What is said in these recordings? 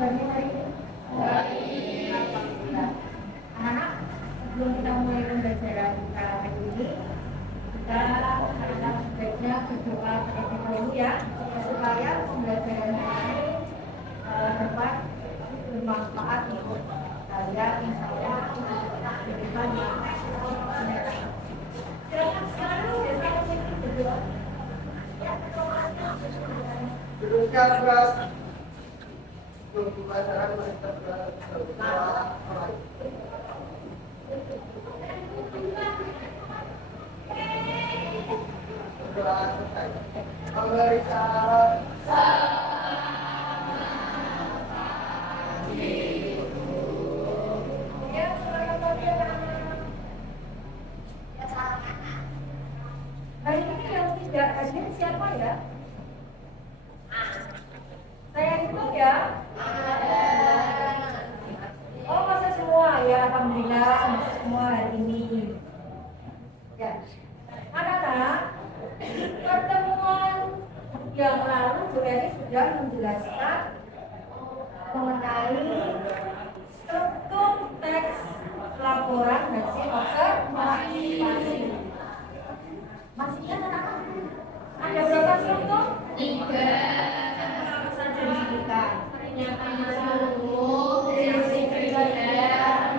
kabarnya hari ini? Baik. Alhamdulillah. Anak-anak, sebelum kita mulai pembelajaran kita hari ini, kita anak sebaiknya berdoa terlebih dahulu ya, supaya pembelajaran hari ini dapat bermanfaat untuk kalian, insya Allah di depan yang mendatang. Silakan sekarang saya berdoa. Berdoa pembelajaran kita berdoa. Berdoa selesai. Pemeriksaan. Hari ini yang tidak hadir siapa ya? Saya hitung ya. Oh, masih semua ya, alhamdulillah masih semua hari ini. Ya, anak-anak, pertemuan yang lalu Bu Eri sudah menjelaskan mengenai struktur teks laporan hasil observasi. Masih ingat anak-anak? Ada berapa struktur? 3. Apa saja disebutkan? Pernyataan masalah umum, deskripsi bagian,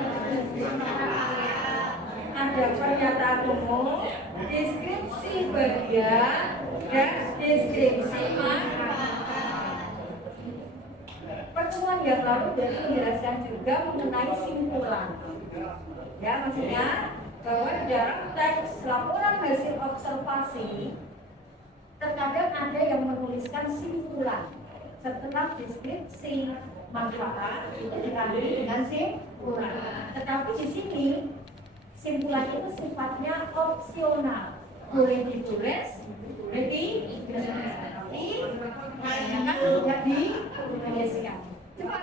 ada pernyataan umum, deskripsi bagian, dan deskripsi masalah. Pertemuan yang lalu jadi menjelaskan juga mengenai simpulan. Ya, maksudnya bahwa dalam teks laporan hasil observasi terkadang ada yang menuliskan simpulan setelah deskripsi manfaat itu diakhiri dengan simpulan. Tetapi di sini simpulan itu sifatnya opsional, boleh ditulis, boleh tidak, tapi kebanyakan tidak dituliskan. Coba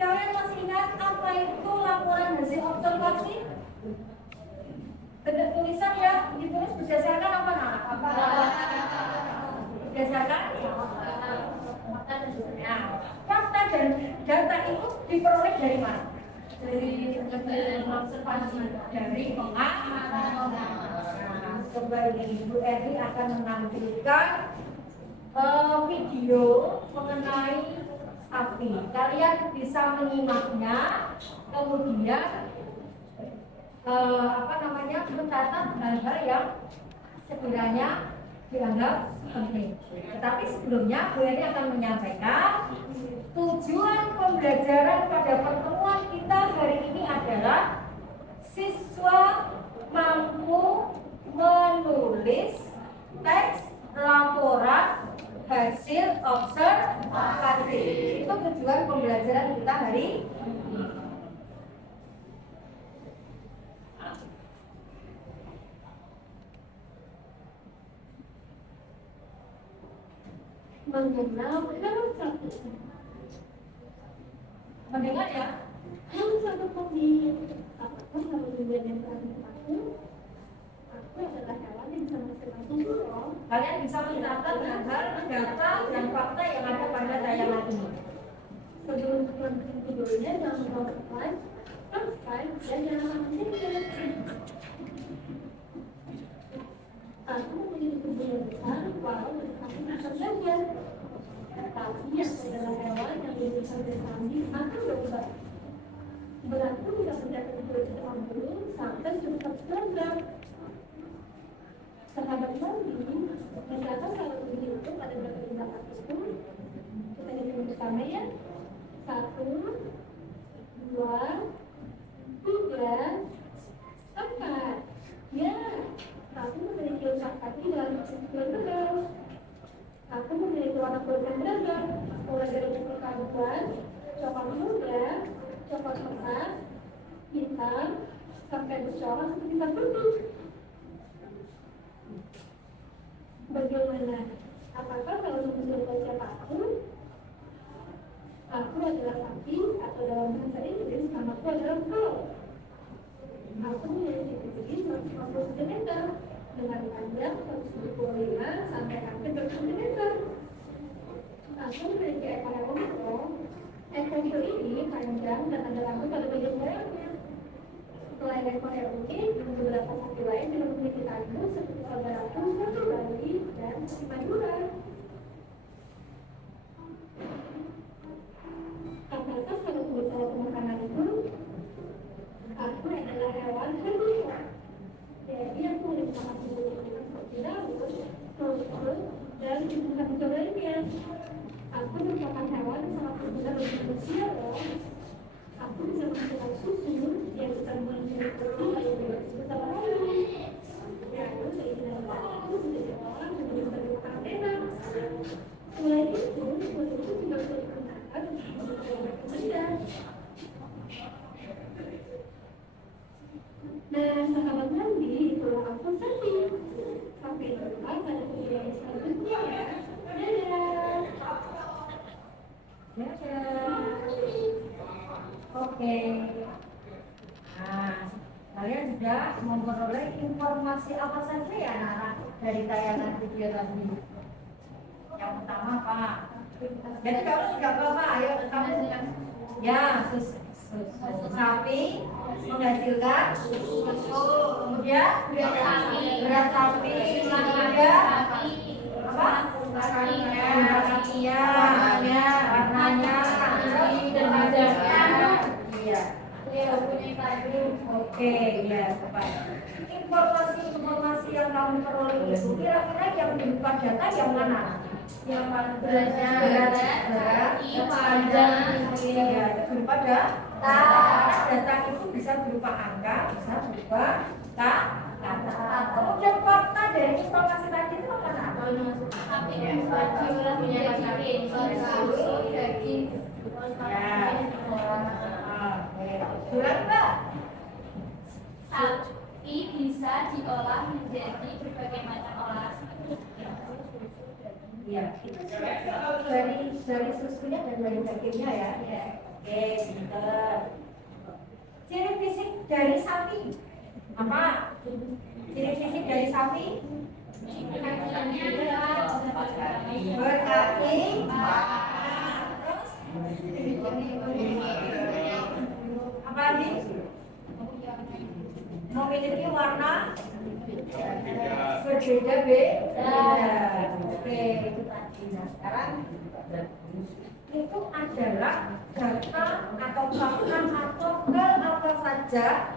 kalian masih ingat apa itu laporan hasil observasi? Bentuk tulisan ya ditulis berdasarkan apa nak? Berdasarkan fakta dan data itu diperoleh dari mana? Dari observasi, dari pengamatan. Kembali Bu Eri akan menampilkan video mengenai sapi. Kalian bisa menyimaknya, kemudian mencatat hal-hal yang sekiranya dianggap penting. Tetapi sebelumnya Bu Eri akan menyampaikan tujuan pembelajaran pada pertemuan kita hari ini adalah siswa mampu menulis teks laporan hasil observasi. Itu tujuan pembelajaran kita hari ini. Mengenal hal satu. Mendengar ya? Hal satu pemilik. Apakah kalau menjadi aku adalah hewan yang bisa masing-masing suruh. Kalian bisa mencatat hal data dan fakta yang ada pada tayangan ini. Sebelum melanjutkan videonya, jangan lupa like, subscribe, dan jangan lupa share. Aku memiliki tubuh yang besar, walau berkaki akan belajar. Tapi adalah hewan yang bisa berkaki akan berubah. Beratku bisa mencapai 250 sampai 100 kg. Sahabat Bambi, misalkan kalau begitu pada berapa jumlah kasusku, kita hitung bersama ya. 1, 2, 3, 4. Ya. Aku memiliki usaha kaki dalam bentuk beragam. Aku memiliki warna kulit yang beragam, mulai dari kulit keabuan, coklat muda, coklat emas, hitam, sampai bercorak seperti batu. Bagaimana? Apakah kalau menunjukkan siapapun? Aku adalah sapi, atau dalam bahasa Inggris namaku adalah cow. Aku memiliki tinggi 150 cm dengan panjang 175 sampai hampir 2 cm. Aku memiliki ekor yang lengkap Ekor ini panjang dan ada rambut pada bagian lehernya. Selain ekor yang unik, beberapa sapi lain juga memiliki tanduk seperti sabaratu, sapi Bali, dan sapi Madura. Apakah kalau bicara tentang makanan itu, aku adalah hewan herbivora. Jadi aku lebih makan tumbuh-tumbuhan seperti daun, rumput, dan tumbuhan-tumbuhan lainnya. Aku merupakan hewan yang sangat berguna bagi manusia loh. Aku bisa menghasilkan susu yang bisa menghasilkan susu yang bersama kamu. Lalu keinginan aku menjadi orang yang benar-benar bebas. Selain itu, kulitku juga bisa digunakan untuk membuat benda. Nah, sahabat mandi, itulah aku sapi. Sampai jumpa pada video selanjutnya ya. Dadah. Oke. Nah, kalian sudah memperoleh informasi apa saja ya anak-anak dari tayangan video tadi? Yang pertama apa? Jadi kamu sudah apa? Ayo kamu ya sapi menghasilkan susu, kemudian beras sapi, kemudian apa? Warnanya, oke, ya tepat. Informasi yang kamu peroleh itu kira-kira yang berupa data yang mana? Yang berat, panjang, ya berupa data. Data itu bisa berupa angka, bisa berupa kata. Kemudian fakta dari informasi tadi itu apa? Sapi bisa diolah menjadi berbagai macam olahan. Iya, itu dari susunya dan dari dagingnya ya. Oke, pinter. Ciri fisik dari sapi apa? Ciri fisik dari sapi? Berkaki, terus apa lagi? Memiliki warna berbeda-beda. Oke, itu tadi. Nah, sekarang itu adalah data atau fakta atau hal apa saja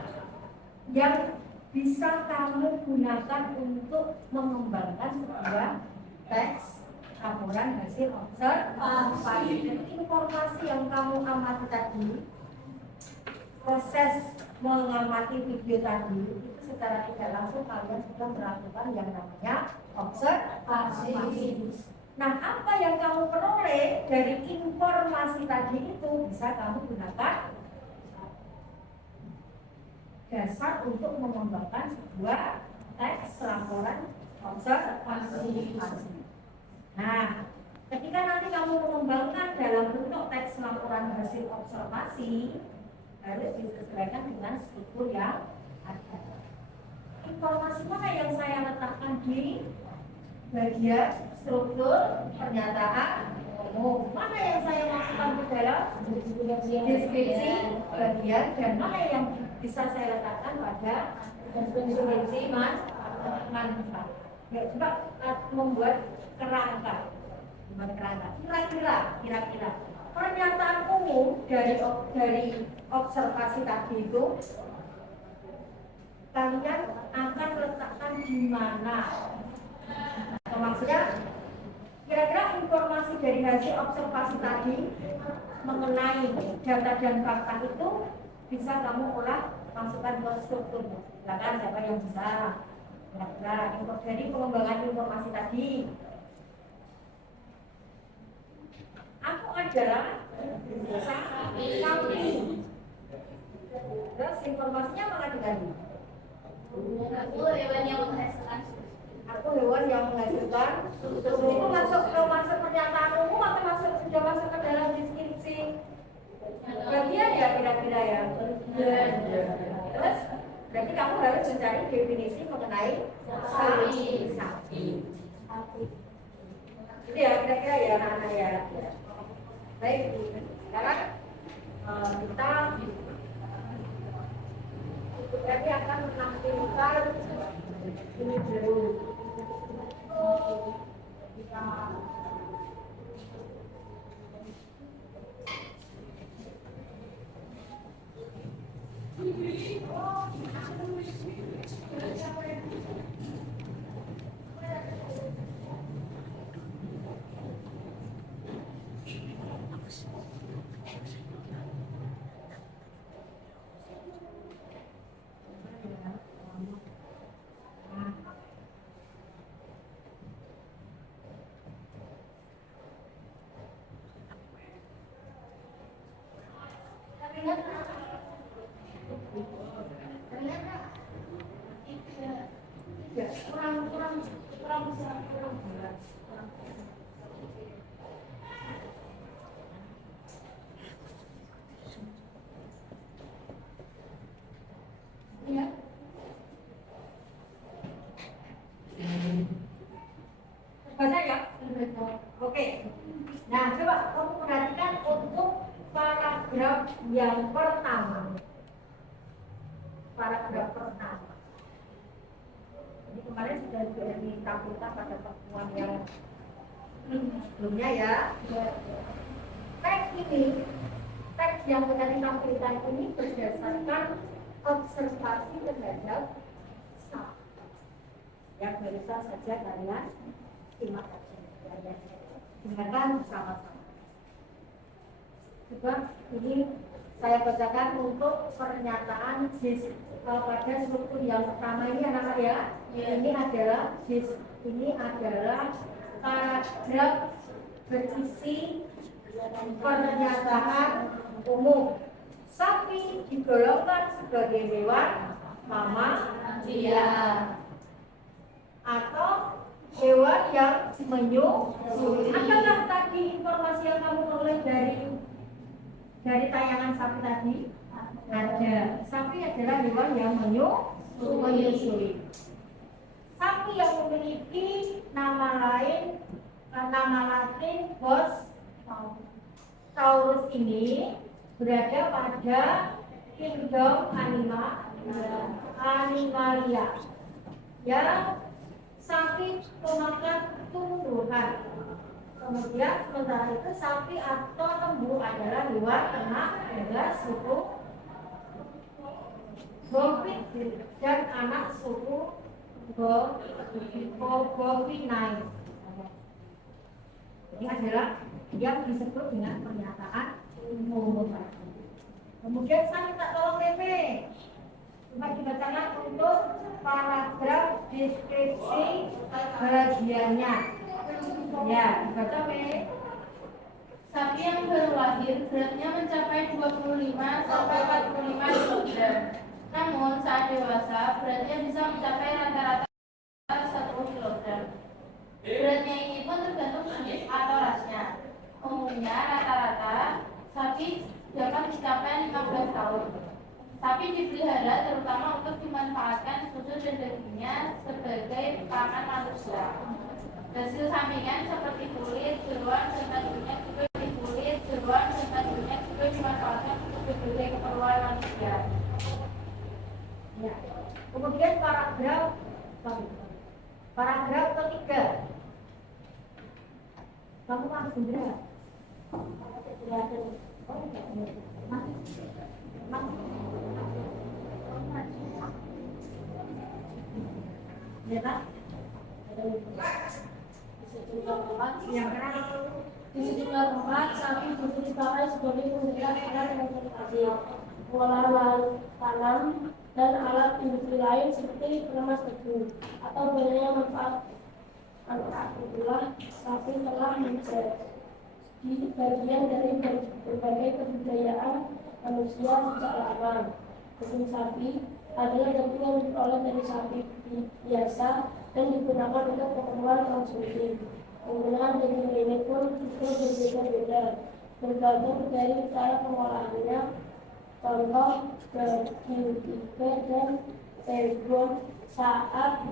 yang bisa kamu gunakan untuk mengembangkan sebuah teks laporan hasil observasi. Jadi informasi yang kamu amati tadi, proses mengamati video tadi itu secara tidak langsung kalian sudah melakukan yang namanya observasi. Nah, apa yang kamu peroleh dari informasi tadi itu bisa kamu gunakan dasar untuk mengembangkan sebuah teks laporan observasi. Nah, ketika nanti kamu mengembangkan dalam bentuk teks laporan hasil observasi, harus disesuaikan dengan struktur yang ada. Informasi mana yang saya letakkan di bagian struktur pernyataan umum? Mana yang saya masukkan ke dalam deskripsi bagian, dan mana yang bisa saya letakkan pada deskripsi manfaat? Ya, coba membuat kerangka. Kira-kira pernyataan umum dari observasi tadi itu kalian akan letakkan di mana? Maksudnya kira-kira informasi dari hasil observasi tadi mengenai data dan fakta itu bisa kamu olah masukkan ke struktur. Silakan siapa yang bisa? Kira-kira dari pengembangan informasi tadi. Aku adalah sapi. Terus informasinya apa tadi? Aku hewan yang menghasilkan susu. Aku hewan yang menghasilkan susu. Itu masuk pernyataan umum atau sudah masuk ke dalam deskripsi bagian ya kira-kira ya? Terus berarti kamu harus mencari definisi mengenai sapi. Itu ya kira-kira ya anak-anak ya. Baik, sekarang Terlihat nggak? Terlihat nggak? Tidak, kurang besar, kurang bulat. Ya. Baca ya? Oke. Nah, coba kamu perhatikan untuk paragraf yang pertama. Paragraf pertama. Jadi kemarin sudah ditampilkan pada pertemuan yang sebelumnya ya. Teks ini, teks yang sudah ditampilkan ini berdasarkan observasi terhadap sah. Yang bisa saja kalian simak saja. Dengarkan bersama-sama. Coba ini saya bacakan untuk pernyataan JIS pada struktur yang pertama ini anak-anak ya. Ini adalah JIS. Ini adalah paragraf berisi pernyataan umum. Sapi digolongkan sebagai hewan mamalia atau hewan yang menyusui. Apakah tadi informasi yang kamu peroleh dari tayangan sapi tadi? Ada. Sapi adalah hewan yang menyusui. Sapi yang memiliki nama lain, nama Latin Bos Taurus ini berada pada kingdom animalia. Ya, sapi pemakan tumbuhan. Kemudian sementara itu sapi atau lembu adalah hewan ternak adalah suku bovin dan anak suku bovinae. Ini adalah yang disebut dengan pernyataan umum. Kemudian saya minta tolong PP. Coba dibacakan untuk paragraf deskripsi bagiannya. Ya, dibaca P. Sapi yang baru lahir beratnya mencapai 25 sampai 45 kg. Namun saat dewasa beratnya bisa mencapai rata-rata 1 kg. Beratnya ini pun tergantung jenis atau rasnya. Umumnya rata-rata sapi dapat mencapai 15 tahun. Sapi dipelihara terutama untuk dimanfaatkan susu dan dagingnya sebagai pakan manusia. Hasil sampingan seperti kulit, jeruan, serta dagingnya juga dimanfaatkan untuk berbagai keperluan manusia. Ya. Kemudian paragraf ketiga. Kamu harus segera. Ya kan? Di sejumlah tempat, sapi justru dipakai sebagai penggerak alat transportasi, pengolahan lahan tanam, dan alat industri lain seperti peremas tebu atau banyaknya manfaat itulah sapi telah menjadi bagian dari berbagai kebudayaan manusia sejak lama. Daging sapi adalah daging yang diperoleh dari sapi biasa dan digunakan untuk keperluan konsumsi. Penggunaan daging ini pun juga berbeda-beda, bergantung dari cara pengolahannya. Contoh daging iga dan tegon sangat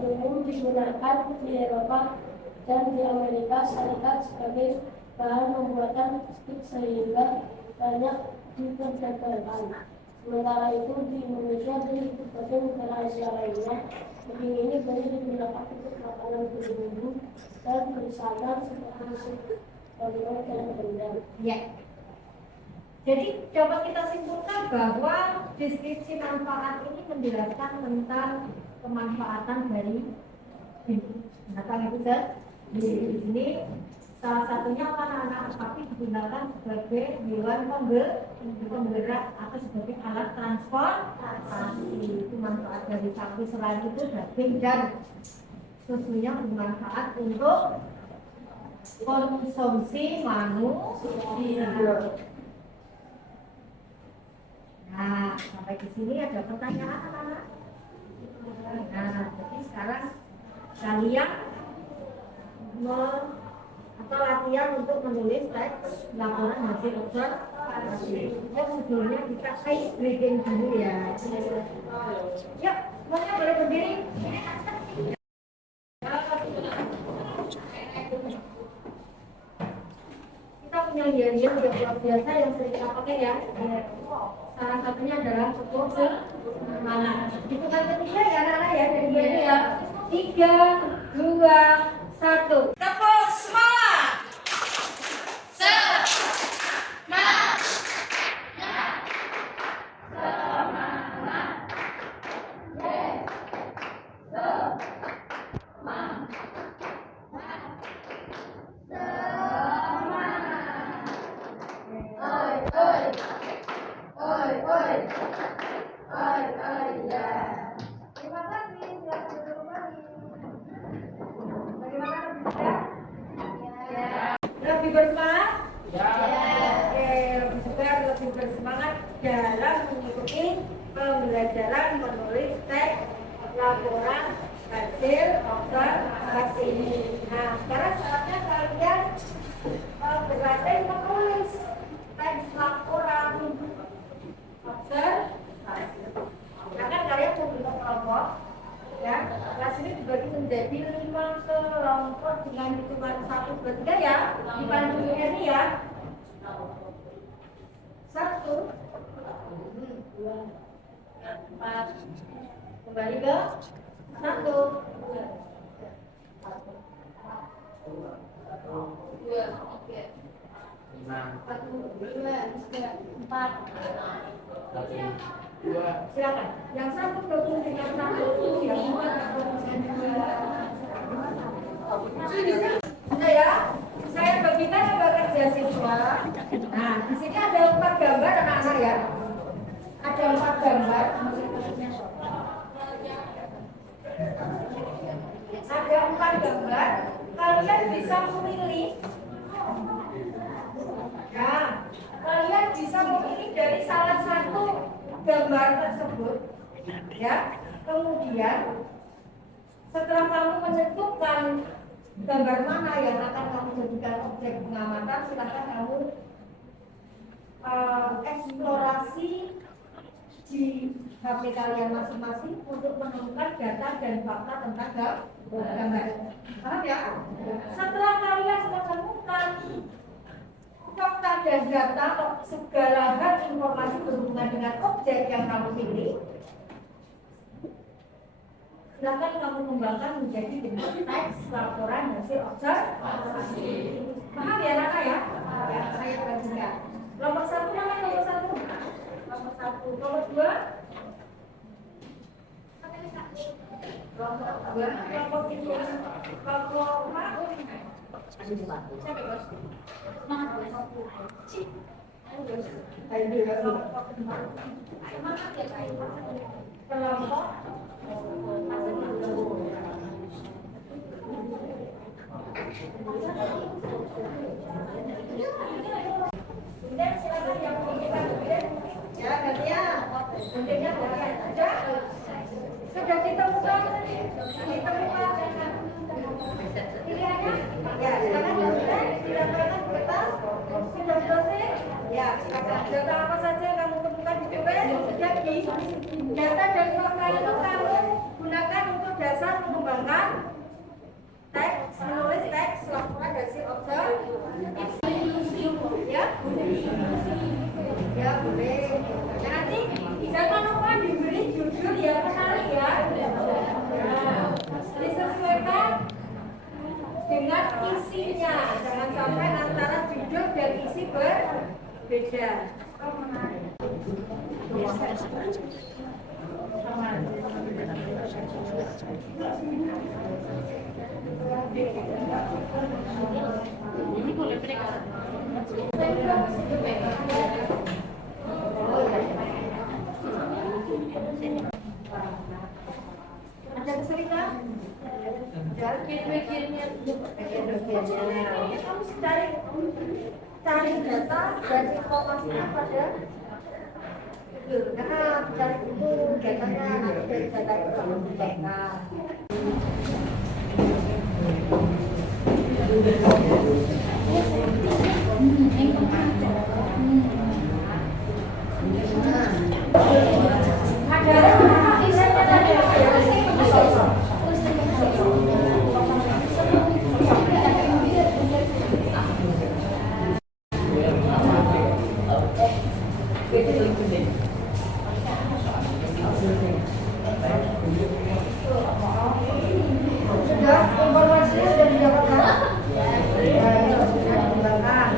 umum digunakan di Eropa dan di Amerika Serikat sebagai bahan pembuatan steak sehingga banyak diperdagangkan. Sementara itu di Indonesia dan di berbagai negara Asia lainnya Ini banyak digunakan untuk makanan tubuh dan perusahaan seperti musuh polimer dan benda. Ya. Jadi coba kita simpulkan bahwa deskripsi manfaat ini menjelaskan tentang pemanfaatan dari binatang itu di sini. Salah satunya anak-anak sapi digunakan sebagai hewan penggerak atau sebagai alat transportasi. Itu manfaat dari sapi. Selain itu daging dan susunya bermanfaat untuk konsumsi manusia. Nah, sampai di sini ada pertanyaan anak-anak. Nah, jadi sekarang kalian atau latihan untuk menulis teks laporan hasil observasi. Sebelumnya kita ice breaking dulu ya. Yuk, semuanya boleh berdiri. Kita punya diagram yang luar biasa yang sering kita pakai ya. Salah satunya adalah tepuk semangat. Hitungan ketiga ya anak-anak ya dari ini ya. 3, 2, 1. Tepuk semangat. Terima kasih. Silakan duduk kembali. Bagaimana sudah? Ya. Lebih bersemangat? Ya. Oke, lebih bersemangat dalam mengikuti pembelajaran menulis teks laporan hasil observasi. Nah, sekarang saatnya kalian berlatih menulis teks laporan observasi. Karena kalian membentuk kelompok, ya. Kelas ini dibagi menjadi 5 kelompok dengan hitungan 1, 2, 3 ya. Dibantu ini ya. 1, 2, 4. Kembali ke 1, 2, 4. Silakan. Yang 1 gabung dengan 1, yang 4 gabung dengan 2. Sudah ya? Saya bagikan apa kerja siswa. Nah, di sini ada 4 gambar anak-anak ya. Ada 4 gambar. Ada 4 gambar. Kalian bisa memilih. Nah, kalian bisa memilih dari salah satu gambar tersebut, ya. Kemudian setelah kamu menentukan gambar mana yang akan kamu jadikan objek pengamatan, silakan kamu eksplorasi di HP kalian masing-masing untuk menemukan data dan fakta tentang gambar. Paham ya? Setelah kalian menemukan fakta dan data atau segala hal informasi berhubungan dengan objek yang kamu pilih, silakan kamu kembangkan menjadi bentuk teks laporan hasil observasi. Paham ya Nana ya? Ya, saya bagikan. Nomor 1 mana nomor 1? Nomor 1. Nomor 2? Nomor 2. Nomor 3. Nomor 4. Silakan yang menginginkan ya gantian. Guntingnya gantian. Sudah ditemukan? Pilihannya? Ya, silakan dilakukan di kertas. Sudah selesai? Ya, silakan. Data apa saja yang kamu temukan ditulis. Jadi, data dan fakta itu kamu gunakan untuk dasar mengembangkan teks, menulis teks laporan hasil observasi. Ya, ya boleh. Ya, nanti jangan lupa diberi judul yang menarik ya. Ya. dengan isinya. Jangan sampai antara judul dan isi berbeda. Ini boleh pegang. Ada kesulitan? Bagian-bagiannya Bagian-bagiannya. Kamu cari data dan informasinya pada karena cari itu datanya nanti dari data itu kamu dicekkan. Sudah informasinya sudah didapatkan? Ya, itu sudah dikembangkan.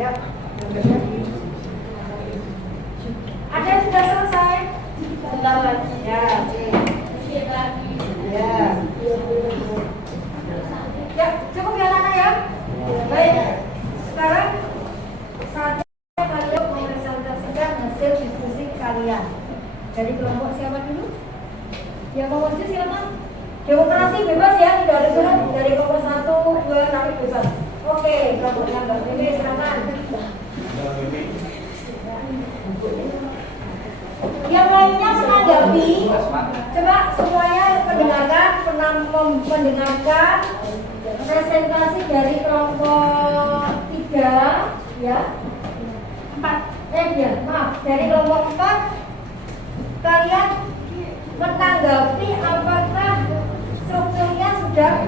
Ya, ada yang sudah selesai? Bentar lagi. Ya, oke. Lagi. Ya. Ya, cukup ya Nana ya? Baik. Sekarang saatnya kalian mempresentasikan hasil diskusi kalian. Dari kelompok siapa dulu? Ya, kelompok itu silakan. Demokrasi bebas ya, tidak ada surat dari kelompok 1, 2 sampai bebas. Oke, kelompoknya Mbak Bibi silakan. Yang lainnya menanggapi, coba semuanya mendengarkan presentasi dari kelompok 3 ya. 4. Maaf, dari kelompok 4 kalian menanggapi apakah strukturnya sudah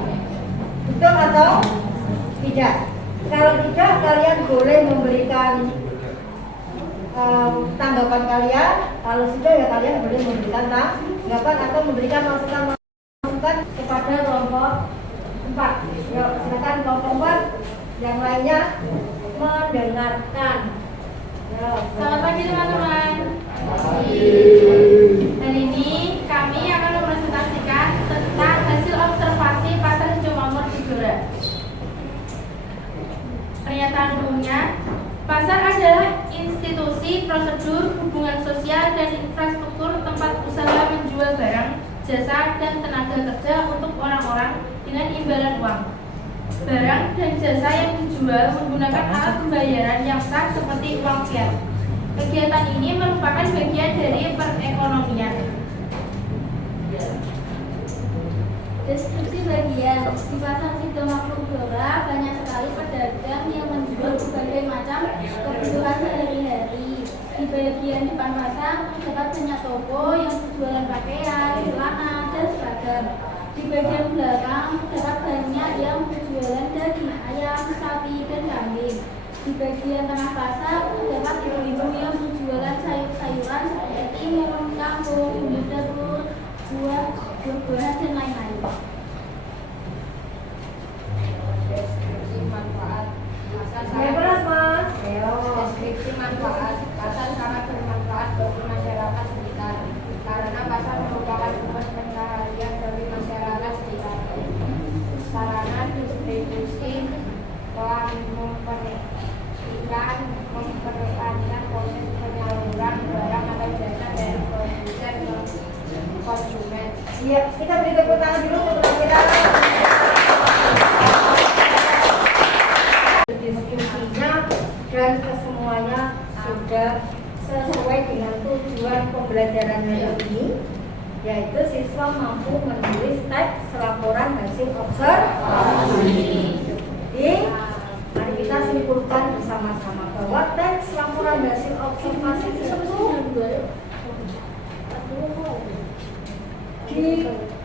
betul atau tidak. Kalau tidak, kalian boleh memberikan tanggapan kalian. Kalau sudah ya kalian boleh memberikan tanggapan atau memberikan masukan kepada kelompok 4. Yuk, silakan kelompok 4 yang lainnya mendengarkan. Selamat pagi teman-teman. Hari ini kami akan mempresentasikan tentang hasil observasi Pasar Hijau Mamur di Blora. Pernyataan umumnya, pasar adalah institusi, prosedur, hubungan sosial, dan infrastruktur tempat usaha menjual barang, jasa, dan tenaga kerja untuk orang-orang dengan imbalan uang. Barang dan jasa yang dijual menggunakan alat pembayaran yang sah seperti uang fiat. Kegiatan ini merupakan bagian dari perekonomian. Deskripsi bagian. Di pasar Hijau Mamur Blora banyak sekali pedagang yang menjual berbagai macam kebutuhan sehari-hari. Di bagian depan pasar terdapat banyak toko yang berjualan pakaian, celana, dan seragam. Di bagian belakang terdapat banyak yang berjualan daging ayam, sapi, dan kambing. Di bagian tengah pasar terdapat ibu-ibu yang berjualan sayur-sayuran seperti melon kangkung, bumbu dapur, buah-buahan, dan lain-lain. Deskripsi manfaat pasar Bebas mas. Deskripsi manfaat pasar sangat bermanfaat bagi masyarakat sekitar karena pasar merupakan pusat pencaharian bagi masyarakat sekitar. Sarana distribusi telah memperlancar proses penyaluran barang atau jasa dari produsen ke konsumen. Iya, kita beri tepuk tangan dulu untuk kira-kira diskusinya dan kesemuanya sudah sesuai dengan tujuan pembelajaran hari ini, yaitu siswa mampu menulis teks laporan hasil observasi. Jadi, mari kita simpulkan bersama-sama bahwa teks laporan hasil observasi tersebut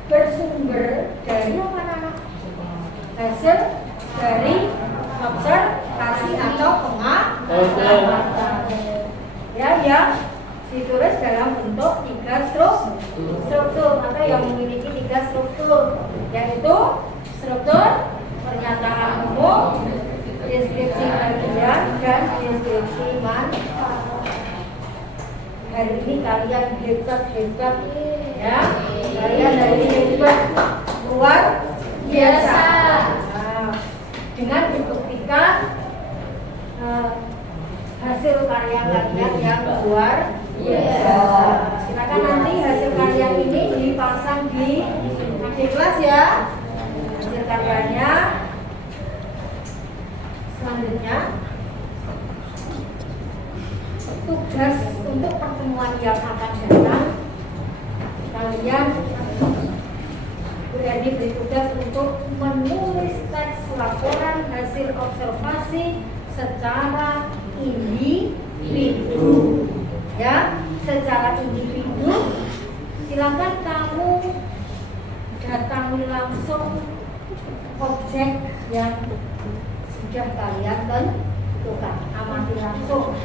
bersumber dari apa anak? Hasil dari observasi atau pengamatan. Ya, ditulis dalam bentuk 3 struktur atau yang memiliki 3 struktur, yaitu struktur pernyataan umum, deskripsi bagian, dan deskripsi manfaat. Hari ini kalian hebat ya, kalian hari ini hebat luar biasa. Nah, dengan dibuktikan hasil karya kalian yang luar biasa. Silakan nanti hasil karya ini dipasang di kelas ya. Hasil karyanya selanjutnya tugas untuk pertemuan yang akan datang, kalian berarti beri tugas untuk menulis teks laporan hasil observasi secara individu ya, secara individu. Silakan kamu datangi langsung objek yang sudah kalian tentukan, amati langsung.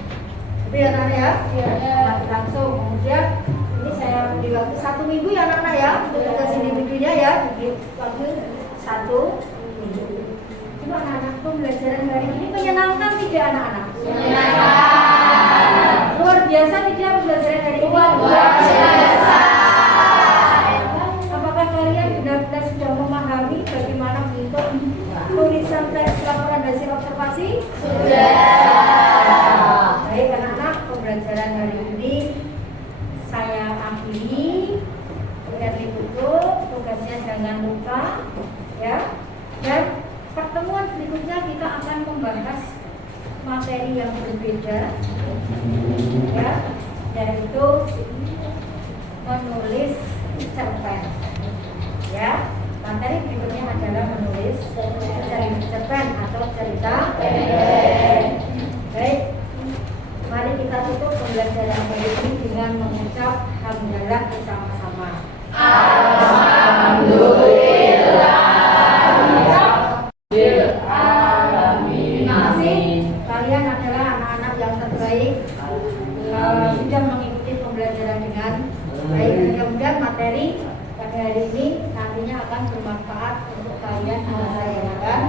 Itu ya anak ya, amati langsung. Kemudian ini saya beri waktu 1 minggu ya anak-anak ya, untuk tugas individunya ya, beri waktu 1 minggu. Cuma anak-anak pembelajaran hari ini menyenangkan tidak anak-anak? Menyenangkan. Luar biasa tidak pembelajaran hari ini? Luar biasa. Apakah kalian benar-benar sudah memahami bagaimana bentuk tulisan teks laporan hasil observasi? Sudah. Baik anak-anak, pembelajaran hari ini saya akhiri. Lihat ditutup, tugasnya jangan lupa ya. Dan pertemuan berikutnya kita akan membahas materi yang berbeda ya, yaitu menulis cerpen ya. Materi berikutnya adalah menulis cerpen atau cerita pendek. Baik, mari kita tutup pembelajaran hari ini dengan mengucap hamdalah bersama-sama. Alhamdulillah. Terima kasih, kalian adalah anak-anak yang terbaik, sudah mengikuti pembelajaran dengan baik. Mudah-mudahan materi pada hari ini nantinya akan bermanfaat untuk kalian di masa yang akan